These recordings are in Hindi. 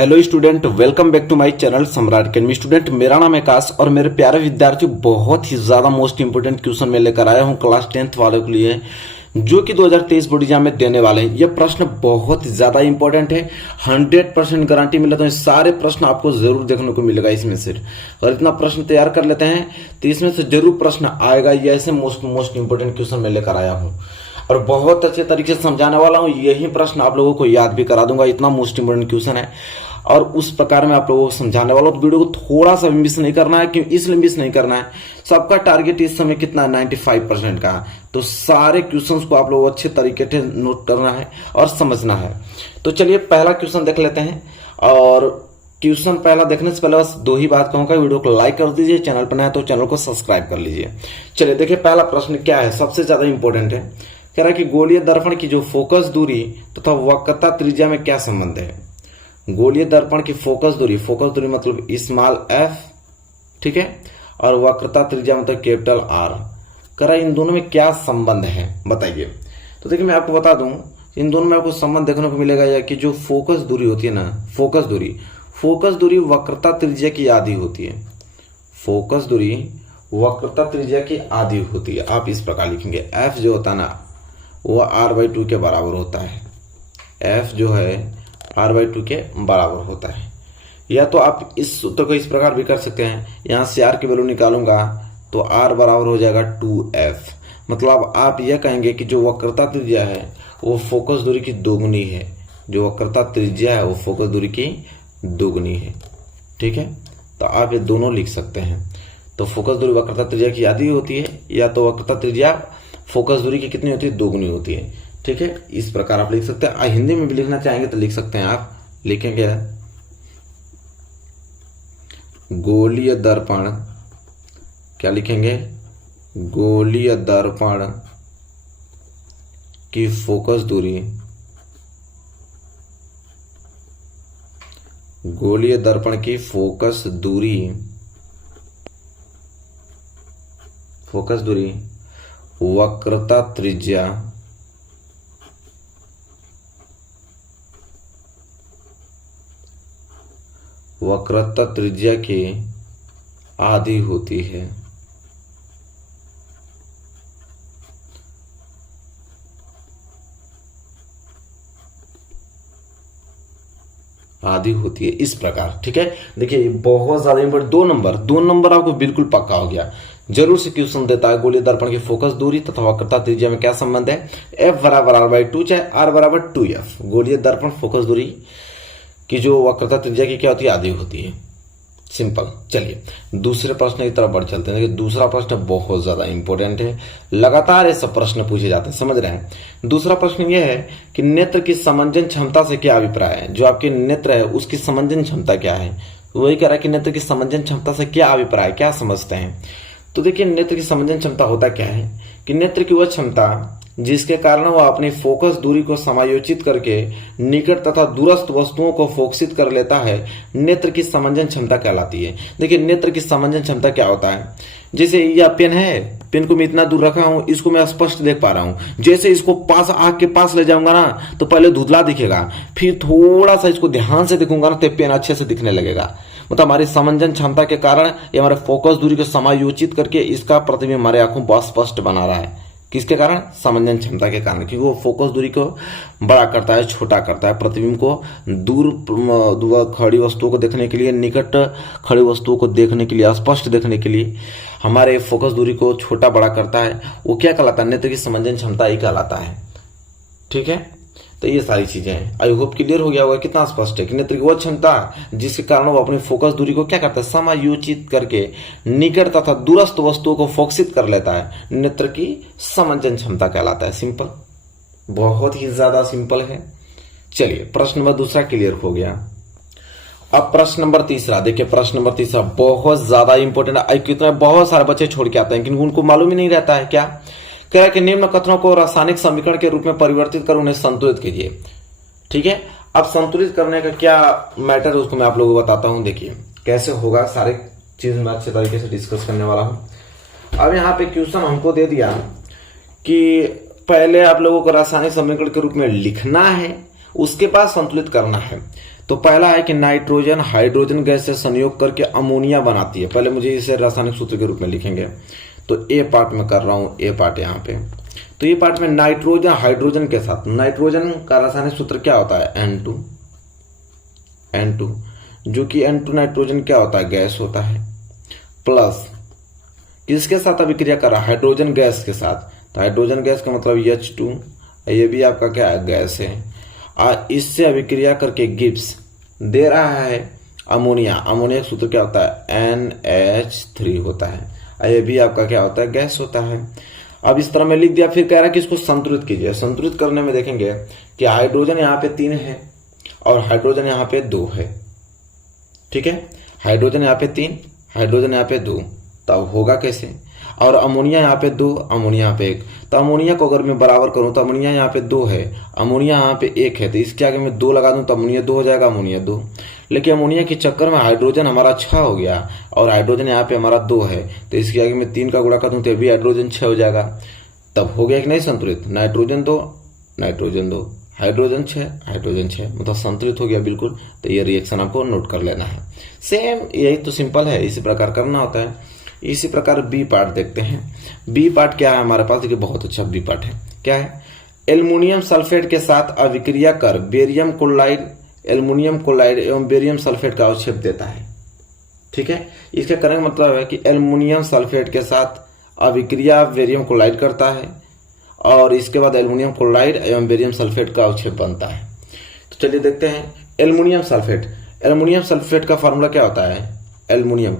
Hello student, welcome back to my channel Samrat Academy. Student, मेरा नाम है आकाश और मेरे प्यारे विद्यार्थियों, बहुत ही ज्यादा मोस्ट इंपोर्टेंट क्वेश्चन मैं लेकर आया हूं क्लास 10th वालों के लिए, जो कि 2023 बोर्ड एग्जाम में देने वाले हैं। ये प्रश्न बहुत ज्यादा इंपॉर्टेंट है, 100% गारंटी मिला तो सारे प्रश्न आपको जरूर देखने को मिलेगा इसमें से। और इतना प्रश्न तैयार कर लेते हैं तो इसमें से जरूर प्रश्न आएगा। ये ऐसे मोस्ट इंपोर्टेंट क्वेश्चन मैं लेकर आया हूँ और बहुत अच्छे तरीके से समझाने वाला हूँ। यही प्रश्न आप लोगों को याद भी करा दूंगा, इतना मोस्ट इंपोर्टेंट क्वेश्चन है और उस प्रकार में आप लोगों को समझाने वाला हूं। तो वीडियो को थोड़ा सा मिस नहीं करना है, क्यों इसलिए मिस नहीं करना है, सबका टारगेट इस समय कितना है, 95% का। तो सारे क्वेश्चंस को आप लोगों को अच्छे तरीके से नोट करना है और समझना है। तो चलिए पहला क्वेश्चन देख लेते हैं। और क्वेश्चन पहला देखने से पहले बस दो ही बात कहूंगा, वीडियो को लाइक कर दीजिए, चैनल पर नया है तो चैनल को सब्सक्राइब कर लीजिए। चलिए देखिए पहला प्रश्न क्या है, सबसे ज्यादा इंपॉर्टेंट है। कह रहा है कि गोलीय दर्पण की जो फोकस दूरी तथा वक्रता त्रिज्या में क्या संबंध है। गोलीय दर्पण की फोकस दूरी मतलब स्मॉल एफ, ठीक है, और वक्रता त्रिज्या मतलब कैपिटल आर। कह रहा है इन दोनों में क्या संबंध है बताइए। तो देखिए मैं आपको बता दूं, इन दोनों में आपको संबंध देखने को मिलेगा या कि जो फोकस दूरी होती है ना, फोकस दूरी वक्रता त्रिज्या की आधी होती है। फोकस दूरी वक्रता त्रिज्या की आधी होती है। आप इस प्रकार लिखेंगे, एफ जो होता है ना वो r/2 के बराबर होता है। एफ जो है r/2 के बराबर होता है। या तो आप इस सूत्र को इस प्रकार भी कर सकते हैं, यहां से r की वैल्यू निकालूंगा तो r बराबर हो जाएगा 2f। मतलब आप यह कहेंगे कि जो वक्रता त्रिज्या है वो फोकस दूरी की दोगुनी है। जो वक्रता त्रिज्या है वो फोकस दूरी की दोगुनी है, ठीक है। तो आप ये दोनों लिख सकते हैं। तो फोकस दूरी वक्रता त्रिज्या की आधी होती है, या तो वक्रता त्रिज्या फोकस दूरी की कितनी होती है, दोगुनी होती है, ठीक है। इस प्रकार आप लिख सकते हैं। हिंदी में भी लिखना चाहेंगे तो लिख सकते हैं। आप लिखेंगे गोलीय दर्पण, क्या लिखेंगे, गोलीय दर्पण की फोकस दूरी, गोलीय दर्पण की फोकस दूरी वक्रता त्रिज्या की आधी होती है। इस प्रकार, ठीक है। देखिए बहुत ज्यादा इंपॉर्टेंट, दो नंबर आपको बिल्कुल पक्का हो गया। जरूर से क्वेश्चन देता है गोलीय दर्पण की फोकस दूरी तथा वक्रता त्रिज्या में क्या संबंध है। F बराबर r/2 चाहे r बराबर 2f। गोलीय दर्पण फोकस दूरी की जो वक्रता त्रिज्या की क्या होती है, आधी होती है। सिंपल। चलिए दूसरे प्रश्न की तरफ बढ़ चलते हैं। दूसरा प्रश्न बहुत ज्यादा इंपॉर्टेंट है, लगातार ये सब प्रश्न पूछे जाते हैं, समझ रहे हैं। दूसरा प्रश्न यह है कि नेत्र की समंजन क्षमता से क्या अभिप्राय है। जो आपके नेत्र है उसकी समंजन क्षमता क्या है। वही कह रहा है कि नेत्र की समंजन क्षमता से क्या अभिप्राय, क्या समझते हैं। तो देखिए नेत्र की समंजन क्षमता होता क्या है कि नेत्र की वह क्षमता जिसके कारण वह अपनी फोकस दूरी को समायोजित करके निकट तथा दूरस्थ वस्तुओं को फोकसित कर लेता है, नेत्र की समंजन क्षमता कहलाती है। देखिए नेत्र की समंजन क्षमता क्या होता है, जैसे यह पेन है, पेन को मैं इतना दूर रखा हूं, इसको मैं स्पष्ट देख पा रहा हूं। जैसे इसको पास आंख के पास ले जाऊंगा ना तो पहले धुंधला दिखेगा, फिर थोड़ा सा इसको ध्यान से देखूंगा ना तो पेन अच्छे से दिखने लगेगा। मतलब हमारी समंजन क्षमता के कारण ये हमारे फोकस दूरी को समायोजित करके इसका प्रतिबिंब हमारे आंखों को स्पष्ट बना रहा है। किसके कारण, समंजन क्षमता के कारण, क्योंकि वो फोकस दूरी को बड़ा करता है, छोटा करता है, प्रतिबिंब को दूर खड़ी वस्तुओं को देखने के लिए, निकट खड़ी वस्तुओं को देखने के लिए, स्पष्ट देखने के लिए हमारे फोकस दूरी को छोटा बड़ा करता है। वो क्या कहलाता है, नेत्र की समंजन क्षमता ही कहलाता है, ठीक है। तो ये सारी चीजें हैं, आई होप क्लियर हो गया होगा, कितना स्पष्ट है कि नेत्र की वह क्षमता जिसके कारण वो अपनी फोकस दूरी को क्या करता है, समायोजित करके निकट तथा दूरस्थ वस्तुओं को फोकसित कर लेता है, नेत्र की समंजन क्षमता कहलाता है। सिंपल, बहुत ही ज्यादा सिंपल है। चलिए प्रश्न नंबर दूसरा क्लियर हो गया। अब प्रश्न नंबर तीसरा देखिए, प्रश्न नंबर तीसरा बहुत ज्यादा इंपॉर्टेंट है। कितना बहुत सारे बच्चे छोड़ के आते हैं लेकिन उनको मालूम ही नहीं रहता है। क्या कह रहा है कि निम्न कथनों को रासायनिक समीकरण के रूप में परिवर्तित कर उन्हें संतुलित कीजिए, ठीक है। अब संतुलित करने का क्या मैटर है उसको मैं आप लोगों को बताता हूं। देखिए कैसे होगा, सारे चीज मैं अच्छे तरीके से डिस्कस करने वाला हूं। अब यहाँ पे क्वेश्चन हमको दे दिया कि पहले आप लोगों को रासायनिक समीकरण के रूप में लिखना है, उसके बाद संतुलित करना है। तो पहला है कि नाइट्रोजन हाइड्रोजन गैस से संयोग करके अमोनिया बनाती है। पहले मुझे इसे रासायनिक सूत्र के रूप में लिखेंगे, तो ए पार्ट में कर रहा हूं, ए पार्ट यहाँ पे। तो ये पार्ट में नाइट्रोजन हाइड्रोजन के साथ, नाइट्रोजन का रासायनिक सूत्र क्या होता है, N2, जो कि N2 नाइट्रोजन क्या होता है, गैस होता है, प्लस किसके साथ अभिक्रिया कर रहा है, हाइड्रोजन गैस के साथ। तो हाइड्रोजन गैस का मतलब H2, ये भी आपका क्या है, गैस है। इससे अभिक्रिया करके गिब्स दे रहा है अमोनिया। अमोनिया का सूत्र क्या होता है, NH3 होता है। ये भी आपका क्या होता है, गैस होता है। अब इस तरह में लिख दिया। फिर कह रहा है कि इसको संतुलित कीजिए। संतुलित करने में देखेंगे कि हाइड्रोजन यहाँ पे 3 है और हाइड्रोजन यहाँ पे 2 है, ठीक है। हाइड्रोजन यहाँ पे 3, हाइड्रोजन यहाँ पे 2, तब होगा कैसे। और अमोनिया यहाँ पे 2, अमोनिया यहाँ पे 1। तो अमोनिया को अगर मैं बराबर करूं तो अमोनिया यहाँ पे 2 है, अमोनिया यहाँ पे 1 है, तो इसके आगे मैं 2 लगा दूं तो अमोनिया 2 हो जाएगा, अमोनिया 2। लेकिन अमोनिया के चक्कर में हाइड्रोजन हमारा 6 हो गया और हाइड्रोजन यहाँ पे हमारा 2 है, तो इसके आगे मैं 3 का गुणा कर दूं तो भी हाइड्रोजन 6 हो जाएगा। तब हो गया कि नहीं संतुलित, नाइट्रोजन 2 नाइट्रोजन 2, हाइड्रोजन 6 हाइड्रोजन 6, मतलब संतुलित हो गया बिल्कुल। तो ये रिएक्शन आपको नोट कर लेना है। सेम यही तो सिंपल है, इसी प्रकार करना होता है। इसी प्रकार बी पार्ट देखते हैं। बी पार्ट क्या है हमारे पास, देखिए बहुत अच्छा बी पार्ट है। क्या है, एल्युमिनियम सल्फेट के साथ अभिक्रिया कर बेरियम क्लोराइड, एल्युमिनियम क्लोराइड एवं बेरियम सल्फेट का अवक्षेप देता है, ठीक है। इसका कहने का मतलब है कि एल्युमिनियम सल्फेट के साथ अभिक्रिया बेरियम क्लोराइड करता है और इसके बाद एल्युमिनियम क्लोराइड एवं बेरियम सल्फेट का अवक्षेप बनता है। तो चलिए देखते हैं एल्युमिनियम सल्फेट। एल्युमिनियम सल्फेट का फॉर्मूला क्या होता है, एल्युमिनियम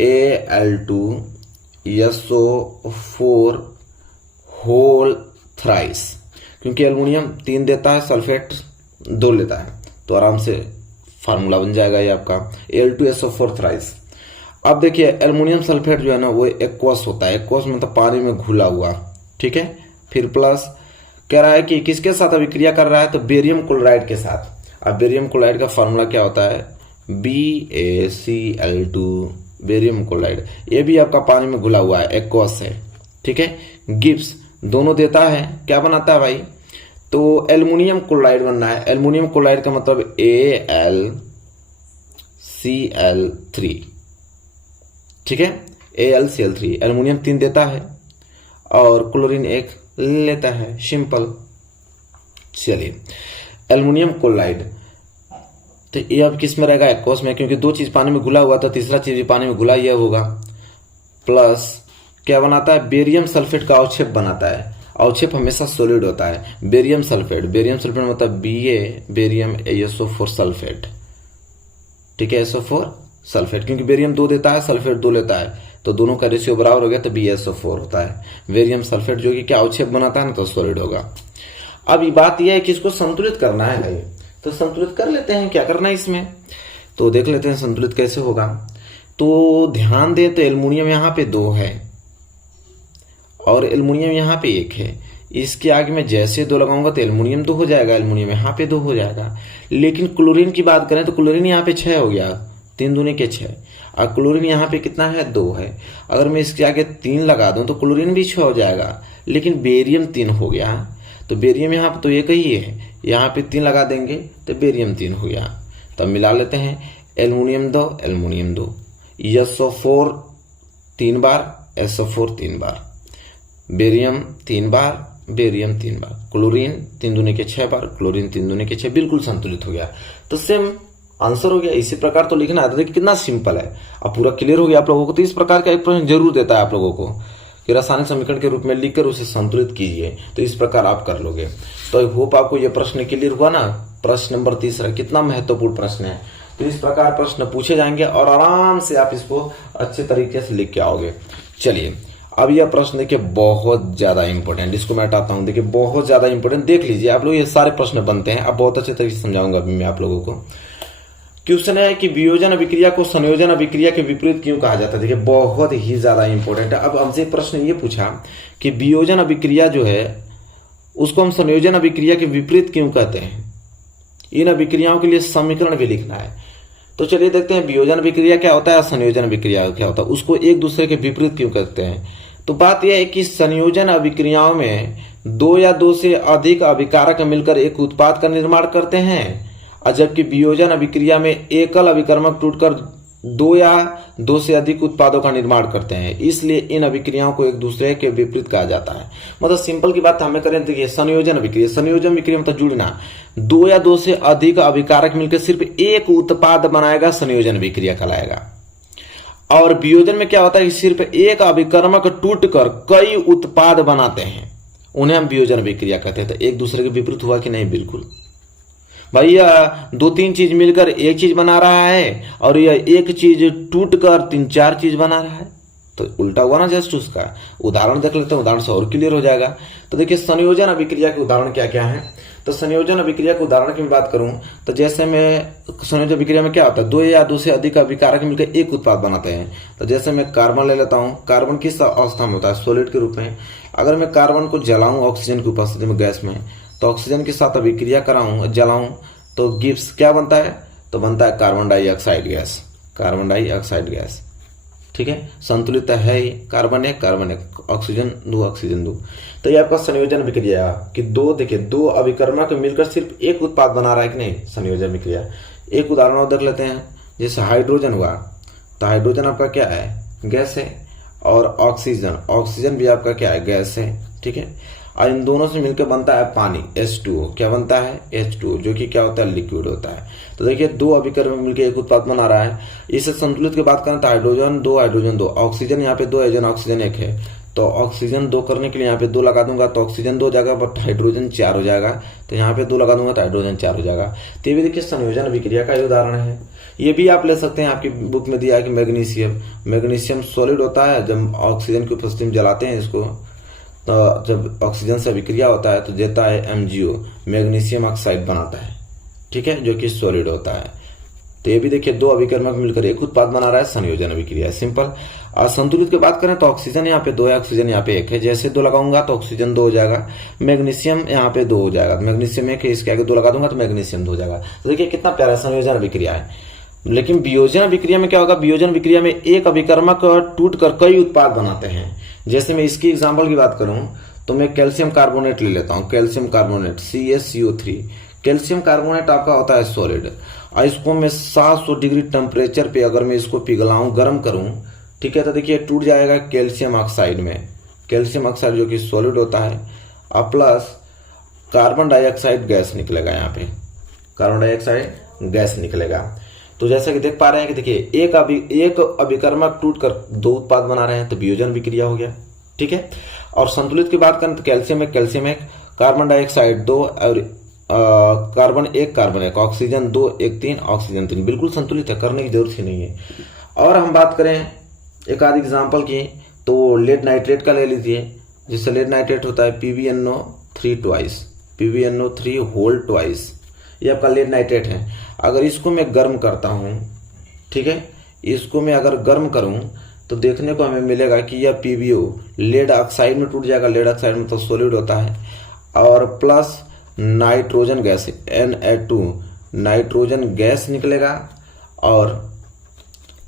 Al2SO4 होल थ्राइस, क्योंकि एल्युमिनियम 3 देता है, सल्फेट 2 लेता है, तो आराम से फार्मूला बन जाएगा ये आपका Al2SO4 थ्राइस। अब देखिए एल्युमिनियम सल्फेट जो है ना वो एक्वस होता है, एक्वस मतलब पानी में घुला हुआ, ठीक है। फिर प्लस कह रहा है कि किसके साथ अभिक्रिया कर रहा है, तो बेरियम क्लोराइड के साथ। अब बेरियम क्लोराइड का फार्मूला क्या होता है, BaCl2, बेरियम क्लोराइड। ये भी आपका पानी में घुला हुआ है, एक्वस है, ठीक है। गिब्स दोनों देता है, क्या बनाता है भाई, तो एल्युमिनियम क्लोराइड बनना है। एल्युमिनियम क्लोराइड का मतलब AlCl3, ठीक है, AlCl3। एल्युमिनियम 3 देता है और क्लोरीन 1 लेता है, सिंपल। चलिए एल्युमिनियम क्लोराइड, तो ये अब किस में रहेगा, एक्वस में, क्योंकि 2 चीज पानी में घुला हुआ तो तीसरा चीज भी पानी में घुला यह होगा। प्लस क्या बनाता है, बेरियम सल्फेट का अवक्षेप बनाता है। अवक्षेप हमेशा सॉलिड होता है। बेरियम सल्फेट, बेरियम सल्फेट मतलब Ba बेरियम SO4 सल्फेट, ठीक है, SO4 सल्फेट, क्योंकि बेरियम 2 देता है, सल्फेट 2 लेता है, तो दोनों का रेशियो बराबर हो गया, तो BaSO4 होता है। बेरियम सल्फेट जो कि क्या अवक्षेप बनाता है ना, तो सॉलिड होगा। अब ये बात यह है कि इसको संतुलित करना है भाई, तो संतुलित कर लेते हैं। क्या करना है इसमें, तो देख लेते हैं संतुलित कैसे होगा। तो ध्यान दें तो एल्युमिनियम यहाँ पे 2 है और एल्युमिनियम यहाँ पे 1 है। इसके आगे मैं जैसे 2 लगाऊंगा तो एल्युमिनियम 2 हो जाएगा, एल्युमिनियम यहाँ पे 2 हो जाएगा। लेकिन क्लोरीन की बात करें तो क्लोरीन यहाँ पे 6 हो गया, 3 दूनी के 6, और क्लोरीन यहाँ पे कितना है, 2 है। अगर मैं इसके आगे 3 लगा दूं तो क्लोरीन भी 6 हो जाएगा, लेकिन बेरियम 3 हो गया। तो बेरियम यहाँ पे तो 1 ही है, यहाँ पे 3 लगा देंगे तो बेरियम 3 हो गया। तब मिला लेते हैं, एल्युमिनियम 2 एल्युमिनियम 2, SO4 3 बार, SO4 3 बार, बेरियम 3 बार, बेरियम 3 बार, क्लोरीन 3 दूनी के 6 बार, क्लोरीन 3 दूनी के 6, बिल्कुल संतुलित हो गया। तो सेम आंसर हो गया। इसी प्रकार तो लिखना है। देखिए कितना सिंपल है, अब पूरा क्लियर हो गया आप लोगों को। तो इस प्रकार का एक प्रश्न जरूर देता है आप लोगों को कि रासायनिक समीकरण के रूप में लिखकर उसे संतुलित कीजिए, तो इस प्रकार आप कर लोगे। तो आई होप आपको यह प्रश्न क्लियर हुआ ना। प्रश्न नंबर 3 कितना महत्वपूर्ण प्रश्न है। तो इस प्रकार प्रश्न पूछे जाएंगे और आराम से आप इसको अच्छे तरीके से लिख के आओगे। चलिए अब यह प्रश्न देखिए बहुत ज्यादा इंपॉर्टेंट, इसको मैं हटाता हूं। देखिए बहुत ज्यादा इंपॉर्टेंट, देख लीजिए आप लोग, ये सारे प्रश्न बनते हैं। अब बहुत अच्छे तरीके से समझाऊंगा अभी मैं आप लोगों को। क्वेश्चन है कि वियोजन अभिक्रिया को संयोजन अभिक्रिया के विपरीत क्यों कहा जाता है। देखिए बहुत ही ज्यादा इंपॉर्टेंट है। अब हमसे प्रश्न ये पूछा कि वियोजन अभिक्रिया जो है उसको हम संयोजन अभिक्रिया के विपरीत क्यों कहते हैं। इन अभिक्रियाओं के लिए समीकरण भी लिखना है। तो चलिए देखते हैं वियोजन अभिक्रिया क्या होता है, संयोजन अभिक्रिया क्या होता है, उसको एक दूसरे के विपरीत क्यों कहते हैं। तो बात यह है कि संयोजन अभिक्रियाओं में 2 या 2 से अधिक अभिकारक मिलकर एक उत्पाद का निर्माण करते हैं और जबकि वियोजन अभिक्रिया में एकल अभिकर्मक टूटकर दो या दो से अधिक उत्पादों का निर्माण करते हैं, इसलिए इन अभिक्रियाओं को एक दूसरे के विपरीत कहा जाता है। मतलब सिंपल की बात हमें करें देखिए, संयोजन अभिक्रिया, संयोजन अभिक्रिया मतलब जुड़ना, दो या दो से अधिक अभिकारक मिलकर सिर्फ एक उत्पाद बनाएगा, संयोजन अभिक्रिया कहलाएगा। और वियोजन में क्या होता है कि सिर्फ एक अभिकर्मक टूटकर कई उत्पाद बनाते हैं, उन्हें हम वियोजन अभिक्रिया कहते हैं। तो एक दूसरे के विपरीत हुआ कि नहीं? बिल्कुल भैया, दो तीन चीज मिलकर एक चीज बना रहा है और यह एक चीज टूटकर तीन चार चीज बना रहा है, तो उल्टा हुआ ना जस्ट उसका। उदाहरण देख लेते हैं, उदाहरण से और क्लियर हो जाएगा। तो देखिए संयोजन अभिक्रिया के उदाहरण क्या क्या है। तो संयोजन अभिक्रिया के उदाहरण की बात करूं तो जैसे मैं संयोजन अभिक्रिया में क्या होता है, दो या दो से अधिक अभिकारक मिलकर एक उत्पाद बनाते हैं। तो जैसे मैं कार्बन ले लेता हूं, कार्बन किस अवस्था में होता है? सॉलिड के रूप में। अगर मैं कार्बन को जलाऊं ऑक्सीजन की उपस्थिति में गैस में, तो ऑक्सीजन के साथ अभिक्रिया कराऊं, जलाऊं, तो गिब्स क्या बनता है? तो बनता है carbon dioxide gas, carbon dioxide gas. ठीक है, संतुलित है ही, कार्बन एक ऑक्सीजन दो, ऑक्सीजन दो। तो ये आपका संयोजन अभिक्रिया कि दो, देखिए दो अभिकर्मक मिलकर सिर्फ एक उत्पाद बना रहा है कि नहीं, संयोजन अभिक्रिया। एक उदाहरण और देख लेते हैं, जैसे हाइड्रोजन हुआ, तो हाइड्रोजन आपका क्या है? गैस है। और ऑक्सीजन, ऑक्सीजन भी आपका क्या है? गैस है। ठीक है, और इन दोनों से मिलकर बनता है पानी, H2O। क्या बनता है? H2O, जो कि क्या होता है? लिक्विड होता है। तो देखिए दो अभिकर्मक मिलकर एक उत्पाद बना रहा है। इसे संतुलित की बात करें तो हाइड्रोजन दो, ऑक्सीजन यहाँ पे दो, हाइड्रोजन ऑक्सीजन एक है, तो ऑक्सीजन दो करने के लिए यहाँ पे दो लगा दूंगा तो ऑक्सीजन दो हो जाएगा, बट हाइड्रोजन चार हो जाएगा। तो यहाँ पे दो लगा दूंगा तो हाइड्रोजन चार हो जाएगा। तो ये भी देखिए संयोजन अभिक्रिया का उदाहरण है। ये भी आप ले सकते हैं, आपकी बुक में दिया है कि मैग्नीशियम, मैग्नीशियम सॉलिड होता है, जब ऑक्सीजन की उपस्थिति में जलाते हैं इसको, तो जब ऑक्सीजन से अभिक्रिया होता है तो देता है MgO, मैग्नीशियम ऑक्साइड बनाता है। ठीक है, जो कि सॉलिड होता है। तो ये भी देखिए दो अभिकर्मक मिलकर एक उत्पाद बना रहा है, संयोजन अभिक्रिया, सिंपल। और संतुलित की बात करें तो ऑक्सीजन यहाँ पे दो है, ऑक्सीजन यहाँ पे एक है। जैसे दो लगाऊंगा तो ऑक्सीजन दो हो जाएगा, मैग्नीशियम यहाँ पे दो हो जाएगा, मैग्नीशियम एक है, इसके आगे दो लगा दूंगा तो मैग्नीशियम दो हो जाएगा। तो देखिए कितना प्यारा संयोजन अभिक्रिया है। लेकिन वियोजन अभिक्रिया में क्या होगा? वियोजन अभिक्रिया में एक अभिकर्मक टूटकर कई उत्पाद बनाते हैं। जैसे मैं इसकी एग्जांपल की बात करूं तो मैं कैल्शियम कार्बोनेट ले लेता हूं, calcium carbonate CaCO3। Calcium carbonate आपका होता है सॉलिड, और इसको मैं 700 डिग्री टेम्परेचर पे अगर मैं इसको पिघलाऊं, गर्म करूं, ठीक है, तो देखिए टूट जाएगा कैल्शियम ऑक्साइड में, कैल्शियम ऑक्साइड जो कि सॉलिड होता है, और प्लस कार्बन डाइऑक्साइड गैस निकलेगा। यहाँ पे कार्बन डाइऑक्साइड गैस निकलेगा। तो जैसा कि देख पा रहे हैं कि देखिए एक अभिकर्मक टूटकर दो उत्पाद बना रहे हैं, तो वियोजन अभिक्रिया हो गया। ठीक है, और संतुलित की बात करें तो कैल्शियम एक, कार्बन डाइऑक्साइड दो, और कार्बन एक, ऑक्सीजन दो, एक तीन, ऑक्सीजन तीन, बिल्कुल संतुलित है, करने की जरूरत ही नहीं है। और हम बात करें एक आध एग्जाम्पल की, तो लेड नाइट्रेट का ले लीजिए। जिससे लेड नाइट्रेट होता है PbNO3 twice, PbNO3 whole twice, ये आपका लेड नाइट्रेट है। अगर इसको मैं गर्म करता हूं, ठीक है, इसको मैं अगर गर्म करूं तो देखने को हमें मिलेगा कि यह PbO लेड ऑक्साइड में टूट जाएगा। लेड ऑक्साइड में तो सॉलिड होता है, और plus nitrogen gas Na2 nitrogen gas निकलेगा, और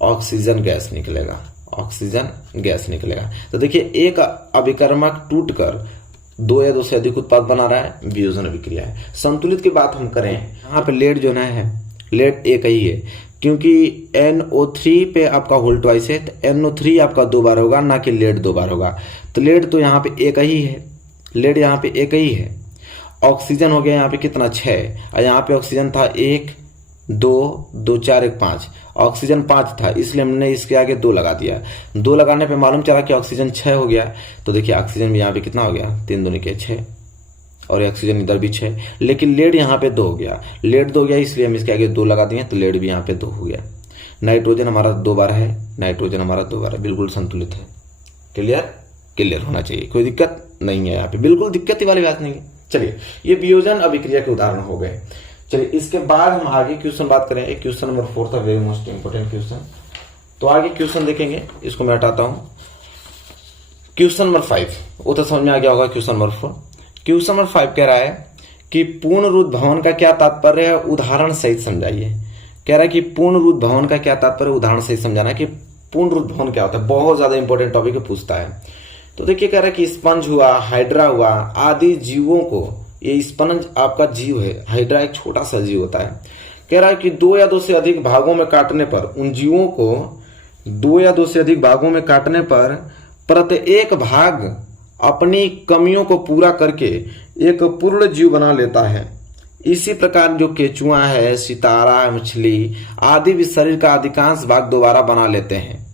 ऑक्सीजन गैस निकलेगा, ऑक्सीजन गैस निकलेगा। तो देखिए एक अभिकर्मक टूटकर दो या दो से अधिक उत्पाद बना रहा है, वियोजन अभिक्रिया है। संतुलित की बात हम करें, यहाँ पे लेड जो है, लेड एक ही है, क्योंकि NO3 पे आपका होल ट्वाइस है, तो NO3 आपका दो बार होगा, ना कि लेड दो बार होगा। तो लेड तो यहाँ पे एक ही है, लेड यहाँ पे एक ही है। ऑक्सीजन हो गया यहाँ पे कितना? 6, और यहाँ पे ऑक्सीजन था 1 2 2 4 1 5, ऑक्सीजन 5 था, इसलिए हमने इसके आगे 2 लगा दिया। 2 लगाने पे मालूम चला कि ऑक्सीजन 6 हो गया। तो देखिए ऑक्सीजन भी यहाँ पे कितना हो गया? 3 दूनी के 6, और ऑक्सीजन इधर भी 6, लेकिन लेड यहाँ पे 2 हो गया। लेड 2 हो गया, इसलिए हम इसके आगे 2 लगा दिए, तो लेड भी यहाँ पे 2 हो गया। नाइट्रोजन हमारा 2 बार है, नाइट्रोजन हमारा 2 बार है, बिल्कुल संतुलित है। क्लियर होना चाहिए, कोई दिक्कत नहीं है यहाँ पे, बिल्कुल दिक्कत ही वाली बात नहीं है। चलिए, ये वियोजन अभिक्रिया के उदाहरण हो गए। चलिए, इसके बाद हम आगे क्वेश्चन बात करें। एक क्वेश्चन नंबर 4 था, वेरी मोस्ट इंपोर्टेंट क्वेश्चन। तो आगे क्वेश्चन देखेंगे, इसको मैं हटाता हूं। क्वेश्चन नंबर 5 वो तो समझ में आ गया होगा। क्वेश्चन नंबर 4, क्वेश्चन नंबर 5 कह रहा है कि पूर्ण रुद्ध भवन का क्या तात्पर्य है, उदाहरण सहित समझाइए। कह रहा है कि पूर्ण रुद्ध भवन का क्या तात्पर्य, उदाहरण सहित समझाना है कि पूर्ण रुद्ध भवन क्या होता है। बहुत ज्यादा इंपॉर्टेंट टॉपिक पूछता है। तो देखिए कह रहा है कि स्पंज हुआ, हाइड्रा हुआ आदि जीवों को, ये स्पंज आपका जीव है, हाइड्रा एक छोटा सा जीव होता है, कह रहा है कि दो या दो से अधिक भागों में काटने पर उन जीवों को दो या दो से अधिक भागों में काटने पर प्रत्येक भाग अपनी कमियों को पूरा करके एक पूर्ण जीव बना लेता है। इसी प्रकार जो केचुआ है, सितारा, मछली आदि भी शरीर का अधिकांश भाग दोबारा बना लेते हैं।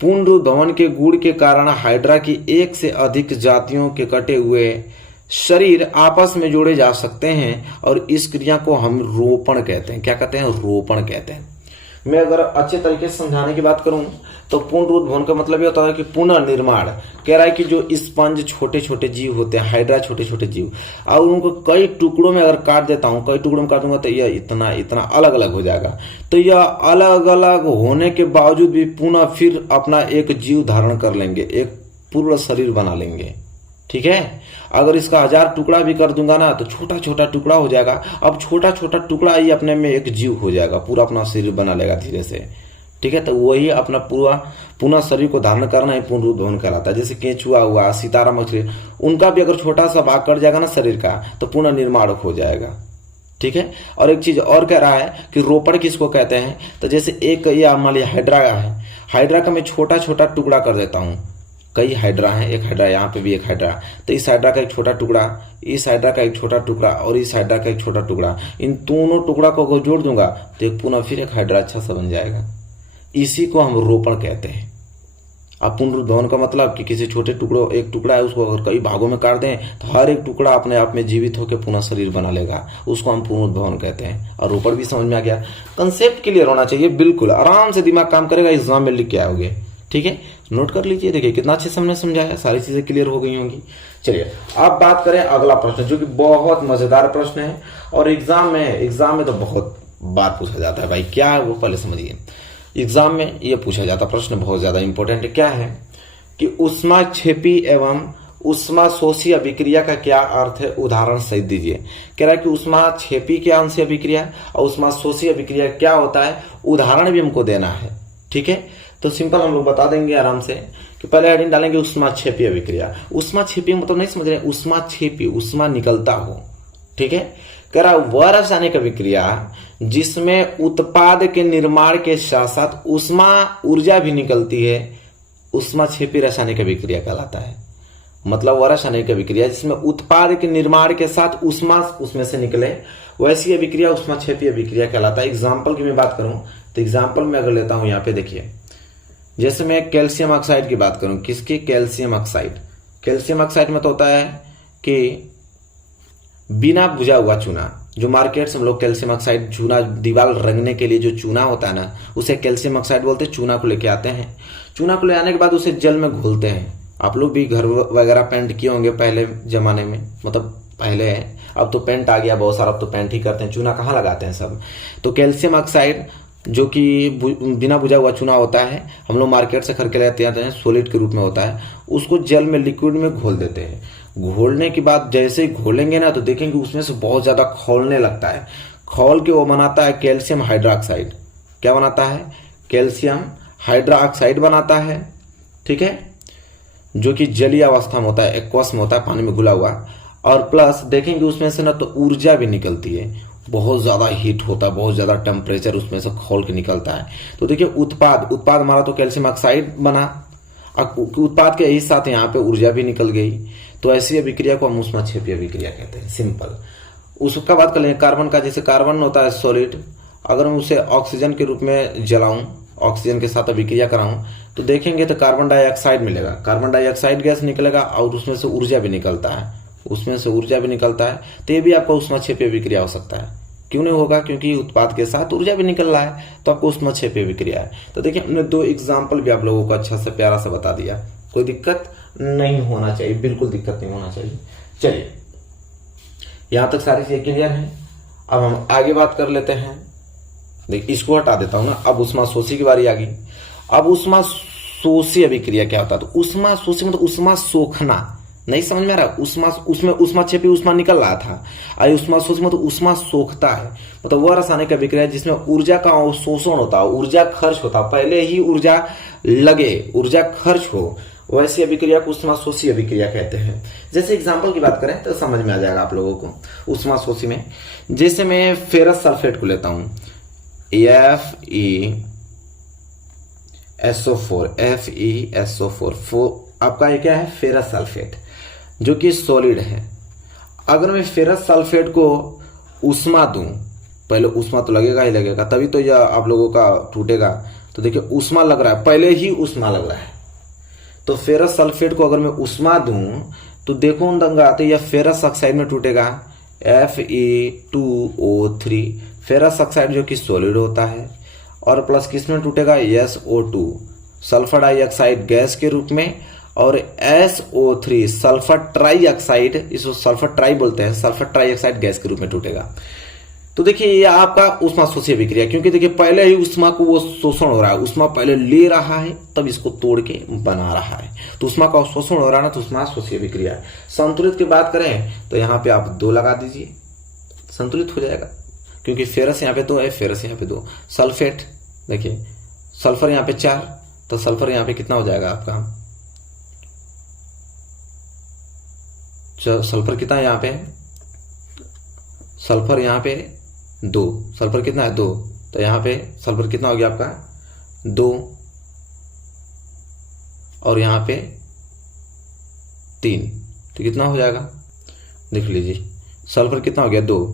पुनरुद्भवन के गुण के कारण हाइड्रा की एक से अधिक जातियों के कटे हुए शरीर आपस में जोड़े जा सकते हैं और इस क्रिया को हम रोपण कहते हैं। क्या कहते हैं? रोपण कहते हैं। मैं अगर अच्छे तरीके से समझाने की बात करूं तो पुनरुद्भवन का मतलब ये होता है कि पुनर्निर्माण। कह रहा है कि जो स्पंज छोटे छोटे जीव होते हैं, हाइड्रा छोटे छोटे जीव, और उनको कई टुकड़ों में अगर काट देता हूं, कई टुकड़ों में काट दूंगा तो यह इतना इतना अलग अलग हो जाएगा। तो यह अलग अलग होने के बावजूद भी पुनः फिर अपना एक जीव धारण कर लेंगे, एक पूर्ण शरीर बना लेंगे। ठीक है, अगर इसका 1000 टुकड़ा भी कर दूंगा ना तो छोटा छोटा टुकड़ा हो जाएगा। अब छोटा छोटा टुकड़ा ही अपने में एक जीव हो जाएगा, पूरा अपना शरीर बना लेगा धीरे से। ठीक है, तो वही अपना पूरा पुनः शरीर को धारण करना ही पुनरुद्भवन कहलाता है। जैसे केंचुआ हुआ, सितारा, मछली, उनका भी अगर छोटा सा भाग कट जाएगा ना शरीर का तो पुनः निर्माण हो जाएगा। ठीक है, और एक चीज और कह रहा है कि रोपण किसको कहते हैं? तो जैसे एक ये मान लिया हाइड्रा है, हाइड्रा का मैं छोटा छोटा टुकड़ा कर देता हूँ। कई हाइड्रा हैं, एक हाइड्रा, यहाँ पे भी एक हाइड्रा, तो इस हाइड्रा का एक छोटा टुकड़ा, इस हाइड्रा का एक छोटा टुकड़ा और इस हाइड्रा का एक छोटा टुकड़ा, इन दोनों टुकड़ा को अगर जोड़ दूंगा तो एक पुनः फिर एक हाइड्रा अच्छा सा बन जाएगा। इसी को हम रोपण कहते हैं। अब पुनरुद्भवन का मतलब कि किसी छोटे टुकड़ों, एक टुकड़ा है उसको अगर कई भागों में काट दें तो हर एक टुकड़ा अपने आप में जीवित होकर पुनः शरीर बना लेगा, उसको हम पुनरुद्भवन कहते हैं। और रोपण भी समझ में आ गया। कंसेप्ट क्लियर होना चाहिए, बिल्कुल आराम से दिमाग काम करेगा, एग्जाम में लिख के आओगे। ठीक है, नोट कर लीजिए। देखिए कितना अच्छे से हमने समझाया, सारी चीजें क्लियर हो गई होंगी। चलिए अब बात करें अगला प्रश्न, जो कि बहुत मजेदार प्रश्न है और एग्जाम में तो बहुत बार पूछा जाता है भाई। क्या है वो पहले समझिए। एग्जाम में ये पूछा जाता प्रश्न बहुत ज्यादा इंपॉर्टेंट है। क्या है कि उष्माक्षेपी एवं उष्माशोषी अभिक्रिया का क्या अर्थ है, उदाहरण सहित दीजिए। कह रहा है कि उष्माक्षेपी क्या अंश अभिक्रिया और उष्माशोषी अभिक्रिया क्या होता है, उदाहरण भी हमको देना है। ठीक है, तो सिंपल हम लोग बता देंगे आराम से कि पहले हेडिंग डालेंगे उष्माक्षेपी अभिक्रिया। उष्माक्षेपी मतलब नहीं समझ रहे, उष्माक्षेपी, उष्मा निकलता हो। ठीक है, कह रहा वह रासायनिक अभिक्रिया जिसमें उत्पाद के निर्माण के साथ साथ उष्मा ऊर्जा भी निकलती है, उष्माक्षेपी रासायनिक अभिक्रिया कहलाता है। मतलब वह रासायनिक अभिक्रिया जिसमें उत्पाद के निर्माण के साथ उष्मा उसमें से निकले, वैसी अभिक्रिया उष्माक्षेपी अभिक्रिया कहलाता है। एग्जाम्पल की मैं बात करूं तो एग्जाम्पल में अगर लेता हूं, यहाँ पे देखिए, जैसे मैं कैल्शियम ऑक्साइड की बात करूं, किसकी? Calcium oxide. कैल्शियम ऑक्साइड में तो होता है कि बिना भुजा हुआ चूना, जो मार्केट से हम लोग कैल्शियम ऑक्साइड चूना दीवार रंगने के लिए जो चूना होता है ना, उसे कैल्शियम ऑक्साइड बोलते हैं। चूना को लेके आते हैं, चूना को ले आने के बाद उसे जल में घोलते हैं। आप लोग भी घर वगैरह पेंट किए होंगे पहले जमाने में, मतलब पहले है, अब तो पेंट आ गया बहुत सारा, अब तो पेंट ही करते हैं, चूना कहाँ लगाते हैं सब। तो कैल्शियम ऑक्साइड जो कि बिना बुझा हुआ चूना होता है, हम लोग मार्केट से खरीद के लेते हैं, सॉलिड के रूप में होता है, उसको जल में, लिक्विड में घोल देते हैं। घोलने के बाद जैसे ही घोलेंगे ना तो देखेंगे उसमें से बहुत ज्यादा खौलने लगता है। खौल के वो बनाता है कैल्शियम हाइड्रोक्साइड। क्या बनाता है? कैल्शियम हाइड्रोक्साइड बनाता है। ठीक है, जो कि जलीय अवस्था में होता है, एक्वस में होता है, पानी में घुला हुआ। और प्लस देखेंगे उसमें से ना तो ऊर्जा भी निकलती है, बहुत ज्यादा हीट होता है, बहुत ज्यादा टेम्परेचर उसमें से खोल के निकलता है। तो देखिए उत्पाद हमारा तो कैल्शियम ऑक्साइड बना, उत्पाद के ही साथ यहाँ पे ऊर्जा भी निकल गई, तो ऐसी अभिक्रिया को हम उष्माक्षेपी अभिक्रिया कहते हैं। सिंपल। उसका बात कर लेंगे कार्बन का। जैसे कार्बन होता है सॉलिड, अगर मैं उसे ऑक्सीजन के रूप में जलाऊं, ऑक्सीजन के साथ अभिक्रिया कराऊं, तो देखेंगे तो कार्बन डाइऑक्साइड मिलेगा, कार्बन डाइऑक्साइड गैस निकलेगा और उसमें से ऊर्जा भी निकलता है, तो ये भी आपका उष्माक्षेपी अभिक्रिया हो सकता है। क्यों नहीं होगा? क्योंकि उत्पाद के साथ ऊर्जा भी निकल रहा है, तो आपको उष्माक्षेपी अभिक्रिया है। तो देखिए हमने 2 एग्जाम्पल भी आप लोगों को अच्छा से प्यारा से बता दिया, कोई दिक्कत नहीं होना चाहिए, बिल्कुल दिक्कत नहीं होना चाहिए। चलिए यहां तक सारी चीजें क्लियर है। अब हम आगे बात कर लेते हैं। देखिए इसको हटा देता हूं ना, अब उष्माशोषी की बारी आ गई। अब उष्माशोषी अभिक्रिया क्या होता है? तो उष्माशोषी मतलब उष्मा सोखना, नहीं समझ में आ रहा? उसमें उष्माक्षेपी उष्मा निकल रहा था, और उष्माशोषी मतलब उष्मा सोखता है, मतलब वह रासायनिक अभिक्रिया जिसमें ऊर्जा का शोषण होता है, ऊर्जा खर्च होता है, पहले ही ऊर्जा लगे, ऊर्जा खर्च हो वैसी अभिक्रिया को ऊष्माशोषी अभिक्रिया कहते हैं। जैसे एग्जांपल की बात करें तो समझ में आ जाएगा आप लोगों को ऊष्माशोषी में। जैसे मैं फेरस सल्फेट को लेता हूं FeSO4 आपका ये क्या है, फेरस सल्फेट, जो कि सॉलिड है। अगर मैं फेरस सल्फेट को ऊष्मा दूं, पहले ऊष्मा तो लगेगा ही लगेगा, तभी तो यह आप लोगों का टूटेगा। तो देखिए ऊष्मा लग रहा है, पहले ही ऊष्मा लग रहा है। तो फेरस सल्फेट को अगर मैं ऊष्मा दूं तो देखो दंगा तो यह फेरस ऑक्साइड में टूटेगा, Fe2O3, फेरस ऑक्साइड जो कि सॉलिड होता है, और प्लस किसमें टूटेगा, SO2 सल्फर डाइऑक्साइड गैस के रूप में, और SO3 सल्फर ट्राइऑक्साइड, इसको सल्फर ट्राई बोलते हैं, सल्फर ट्राइऑक्साइड गैस के रूप में टूटेगा। तो देखिए ये आपका ऊष्माशोषी अभिक्रिया, क्योंकि देखिए पहले ही ऊष्मा को वो शोषण हो रहा है, ऊष्मा पहले ले रहा है तब इसको तोड़ के बना रहा है, तो ऊष्मा का शोषण हो रहा है ना, तो ऊष्माशोषी अभिक्रिया है। संतुलित की बात करें तो यहाँ पे आप 2 लगा दीजिए, संतुलित हो जाएगा, क्योंकि फेरस यहाँ पे 2 है, फेरस यहाँ पे 2। सल्फेट देखिए सल्फर यहाँ पे 4, तो सल्फर यहाँ पे कितना हो जाएगा आपका, सल्फर कितना है यहाँ पे, सल्फर यहाँ पे 2, सल्फर कितना है 2, तो यहाँ पे सल्फर कितना हो गया आपका 2, और यहाँ पे 3, तो कितना हो जाएगा देख लीजिए, सल्फर कितना हो गया 2,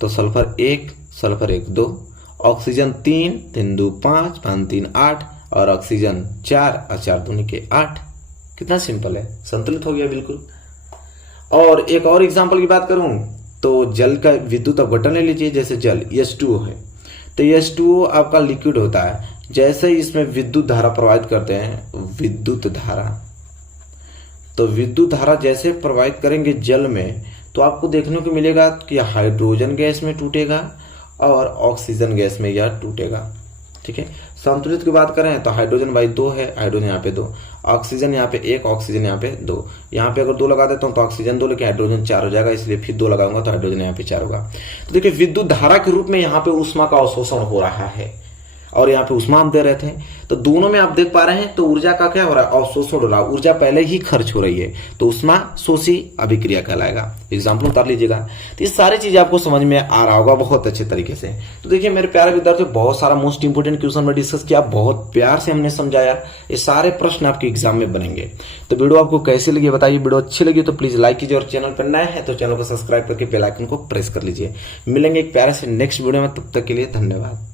तो सल्फर 1 2, ऑक्सीजन 3 3 2 5 5 3 8, और ऑक्सीजन 4 और 4 दूनी के 8। कितना सिंपल है, संतुलित हो गया बिल्कुल। और एक और एग्जांपल की बात करूं तो जल का विद्युत अपघटन ले लीजिए। जैसे जल H2O है, तो H2O आपका लिक्विड होता है, जैसे ही इसमें विद्युत धारा प्रवाहित करते हैं, विद्युत धारा, तो विद्युत धारा जैसे प्रवाहित करेंगे जल में, तो आपको देखने को मिलेगा कि हाइड्रोजन गैस में टूटेगा और ऑक्सीजन गैस में यह टूटेगा। ठीक है, संतुलित की बात करें तो हाइड्रोजन भाई 2 है, हाइड्रोजन यहाँ पे 2, ऑक्सीजन यहाँ पे 1, ऑक्सीजन यहाँ पे 2। यहाँ पे अगर 2 लगा देता हूँ तो ऑक्सीजन 2 लेकिन हाइड्रोजन 4 हो जाएगा, इसलिए फिर 2 लगाऊंगा तो हाइड्रोजन यहाँ पे 4 होगा। तो देखिए विद्युत धारा के रूप में यहाँ पे ऊष्मा का अवशोषण हो रहा है, और यहाँ पे ऊष्मा हम दे रहे थे, तो दोनों में आप देख पा रहे हैं, तो ऊर्जा का क्या हो रहा है, अवशोषण हो रहा है, ऊर्जा पहले ही खर्च हो रही है, तो ऊष्माशोषी अभिक्रिया कहलाएगा। एग्जाम्पल उतार लीजिएगा। तो ये सारी चीजें आपको समझ में आ रहा होगा बहुत अच्छे तरीके से। तो देखिए मेरे प्यारे विद्यार्थियों, बहुत सारा मोस्ट इंपोर्टेंट क्वेश्चन में डिस्कस किया, बहुत प्यार से हमने समझाया, ये सारे प्रश्न आपके एग्जाम में बनेंगे। तो वीडियो आपको कैसे लगी बताइए, वीडियो अच्छी लगी तो प्लीज लाइक कीजिए, और चैनल पर नए हैं तो चैनल को सब्सक्राइब करके बेल आइकन को प्रेस कर लीजिए। मिलेंगे एक प्यारे से नेक्स्ट वीडियो में, तब तक के लिए धन्यवाद।